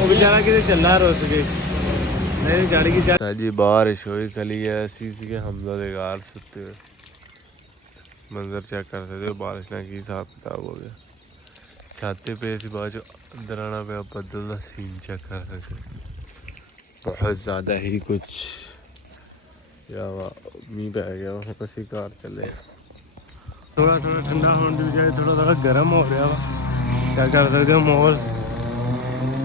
ਉਹ ਵਿਚਾਰਾ ਕਿਤੇ ਚੱਲਾ ਰੁੱਸ ਕੇ। ਨਹੀਂ ਚੜ ਗਈ ਚੜ ਜੀ ਬਾਰਿਸ਼ ਹੋਈ ਕਲੀ ਐ ਅਸੀਂ ਸੀਗੇ ਹਮਜ਼ਾ ਦੇ ਘਰ ਸੁੱਤੇ ਹੋਏ। ਮੰਜ਼ਰ ਚੈੱਕ ਕਰ ਸਕਦੇ ਹੋ ਬਾਰਿਸ਼ ਨਾਲ ਕੀ ਹਿਸਾਬ ਕਿਤਾਬ ਹੋ ਗਿਆ। ਛਾਤੇ ਪੇ ਸੀ ਬਾਅਦ ਚੋਂ ਅੰਦਰ ਆਣਾ ਪਿਆ ਬੱਦਲ ਦਾ ਸੀਨ ਚੈੱਕ ਕਰ ਸਕਦੇ। ਬਹੁਤ ਜ਼ਿਆਦਾ ਹੀ ਕੁਝ ਯਾ ਵਾ ਮੀਂਹ ਪੈ ਗਿਆ ਅਸੀਂ ਘਰ ਚੱਲੇ ਥੋੜਾ ਥੋੜਾ ਠੰਡਾ ਹੋਣ ਦੀ ਬਜਾਏ ਥੋੜਾ ਥੋੜਾ ਗਰਮ ਹੋ ਰਿਹਾ ਵਾ। ਕਿਆ ਕਰ ਸਕਦੇ ਹੋ ਮਾਹੌਲ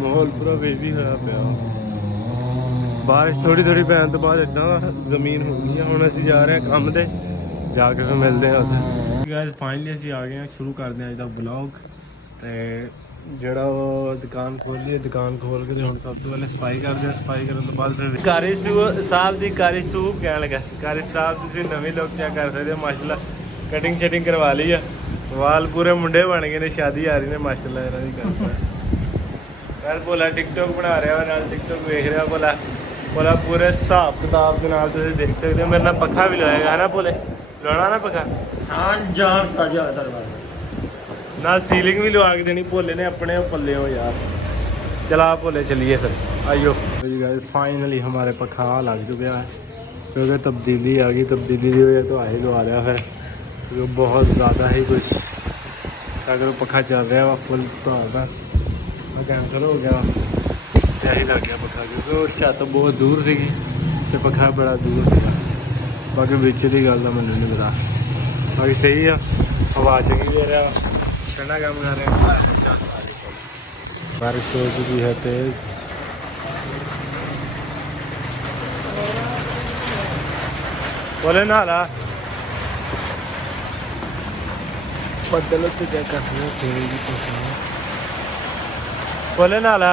ਮਾਹੌਲ ਪੂਰਾ ਬੇਬੀ ਹੋਇਆ ਪਿਆ। ਬਾਰਿਸ਼ ਥੋੜੀ ਥੋੜੀ ਪੈਣ ਤੋਂ ਬਾਅਦ ਇਦਾਂ ਜ਼ਮੀਨ ਹੋ ਗਈ ਆ। ਹੁਣ ਅਸੀਂ ਜਾ ਰਹੇ ਹਾਂ ਕੰਮ ਤੇ ਜਾ ਕੇ ਫਿਰ ਮਿਲਦੇ ਹਾਂ ਉੱਥੇ। ਗਾਇਸ ਫਾਈਨਲੀ ਅਸੀਂ ਆ ਗਏ ਹਾਂ ਸ਼ੁਰੂ ਕਰਦੇ ਹਾਂ ਅੱਜ ਦਾ ਵਲੌਗ ਤੇ ਜਿਹੜਾ ਉਹ ਦੁਕਾਨ ਖੋਲੀ ਹੈ ਦੁਕਾਨ ਖੋਲ ਕੇ ਤੇ ਹੁਣ ਸਭ ਤੋਂ ਪਹਿਲੇ ਸਫ਼ਾਈ ਕਰਦੇ ਹਾਂ। ਸਫ਼ਾਈ ਕਰਨ ਤੋਂ ਬਾਅਦ ਫਿਰ ਕਾਰੀ ਸਾਹਿਬ ਦੀ ਕਾਰੀ ਸੂਪ ਕਹਿਣ ਲੱਗਾ। ਕਾਰੀ ਸਾਹਿਬ ਤੁਸੀਂ ਨਵੇਂ ਲੋਕ ਚੈੱਕ ਕਰ ਸਕਦੇ ਹੋ ਮਾਸ਼ਾਅੱਲਾ। ਕਟਿੰਗ ਸ਼ਟਿੰਗ ਕਰਵਾ ਲਈ ਆ। ਵਾਲ ਪੂਰੇ ਮੁੰਡੇ ਬਣ ਗਏ ਨੇ ਸ਼ਾਦੀ ਆ ਰਹੀ ਨੇ ਮਾਸ਼ਾਅੱਲਾ ਇਹਨਾਂ ਦੀ ਗੱਲ ਯਾਰ ਬੋਲਾ ਟਿਕਟੌਕ ਬਣਾ ਰਿਹਾ ਵਾ ਨਾਲ ਟਿਕਟੌਕ ਵੇਖ ਰਿਹਾ ਬੋਲਾ ਬੋਲਾ ਪੂਰੇ ਹਿਸਾਬ ਕਿਤਾਬ ਦੇ ਨਾਲ ਤੁਸੀਂ ਦੇਖ ਸਕਦੇ ਹੋ ਮੇਰੇ ਨਾਲ ਪੱਖਾ ਵੀ ਲਾਏਗਾ ਹੈ ਨਾ ਬੋਲੇ ਲਾਉਣਾ ਨਾ ਪੱਖਾ? ਹਾਂ ਜਾਨ ਸਾਜਾ ਦਰਬਾਰ ਨਾਲ। ਸੀਲਿੰਗ ਵੀ ਲਵਾ ਕੇ ਦੇਣੀ ਭੋਲੇ ਨੇ ਆਪਣੇ ਪੱਲੇ ਹੋ ਯਾਰ। ਚਲਾ ਭੋਲੇ ਚਲਿਏ ਫਿਰ। ਆਇਓ ਜੀ ਗਾਇਸ ਫਾਈਨਲੀ ਹਮਾਰੇ ਪੱਖਾ ਲੱਗ ਚੁੱਕਿਆ ਹੈ। क्योंकि तब्दीली आ गई तब्दीली जो है तो आहिल आ रहा है ਜੋ ਬਹੁਤ ਜ਼ਿਆਦਾ ਹੀ ਕੁਝ ਅਗਰ ਪੱਖਾ ਚੱਲ ਰਿਹਾ ਵਾ ਫੁੱਲ ਧਾਰ ਦਾ। ਮੈਂ ਕੈਂਸਲ ਹੋ ਗਿਆ। ਤੇ ਆਹੀ ਲੱਗ ਗਿਆ ਪੱਖਾ, ਕਿਉਂਕਿ ਉਹ ਛੱਤ ਬਹੁਤ ਦੂਰ ਸੀਗੀ ਤੇ ਪੱਖਾ ਬੜਾ ਦੂਰ ਸੀਗਾ। ਬਾਕੀ ਵਿੱਚ ਦੀ ਗੱਲ ਦਾ ਮੈਨੂੰ ਨਹੀਂ ਪਤਾ। ਬਾਕੀ ਸਹੀ ਆ, ਹਵਾ ਚੰਗੀ ਦੇ ਰਿਹਾ, ਠੰਡਾ ਕੰਮ ਕਰ ਰਿਹਾ। ਬਾਰਿਸ਼ ਹੋ ਚੁੱਕੀ ਹੈ ਤੇ ਬੋਲੇ ਨਾ ਲਾ बदलों तो क्या कर रहे हो? तेरे की तो बोले ना ला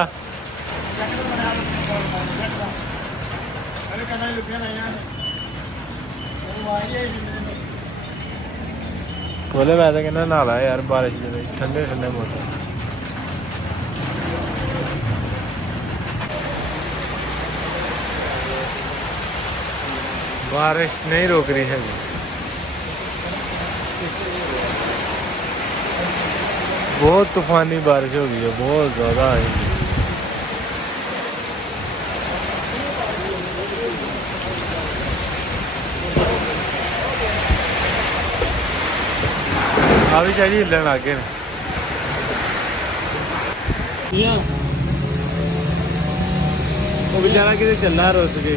बोले मैं तो कहना नहाला यार बारिश ठंडे ठंडे मौसम। बारिश नहीं रोक रही है। बहुत तूफानी बारिश हो गई है, बहुत ज़्यादा आई अभी चाहिए हिलन आगे। वो बेचारा किसी चलना रहा रोस के?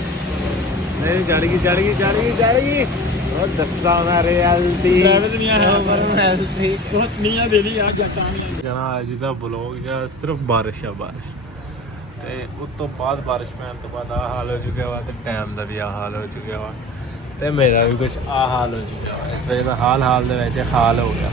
नहीं चढ़ गई चढ़ गई चढ़ गई चढ़ गई ਉਹ ਦੱਸਾਂ ਮੈਂ ਰਿਐਲਿਟੀ ਡਰਾਈਵਰ ਦੁਨੀਆ ਹੈ ਪਰ ਮੈਂ ਤੇ ਬਹੁਤ ਨੀਆਂ ਦੇ ਲਈ ਆ ਜੱਟਾਂ ਨੀਆਂ ਜਣਾ ਅੱਜ ਦਾ ਬਲੌਗ ਜਾਂ ਸਿਰਫ ਬਾਰਿਸ਼ ਆ ਬਾਰਿਸ਼। ਤੇ ਉਸ ਤੋਂ ਬਾਅਦ ਬਾਰਿਸ਼ ਪੈਣ ਤੋਂ ਬਾਅਦ ਆ ਹਾਲ ਹੋ ਚੁੱਕਿਆ ਵਾ ਤੇ ਟਾਈਮ ਦਾ ਵੀ ਆ ਹਾਲ ਹੋ ਚੁੱਕਿਆ ਵਾ। ਤੇ ਮੇਰਾ ਵੀ ਕੁਝ ਆ ਹਾਲ ਹੋ ਚੁੱਕਿਆ ਵਾ। ਇਸ ਵਜ੍ਹਾ ਨਾਲ ਹਾਲ ਹਾਲ ਦੇ ਵਿੱਚ ਹਾਲ ਹੋ ਗਿਆ।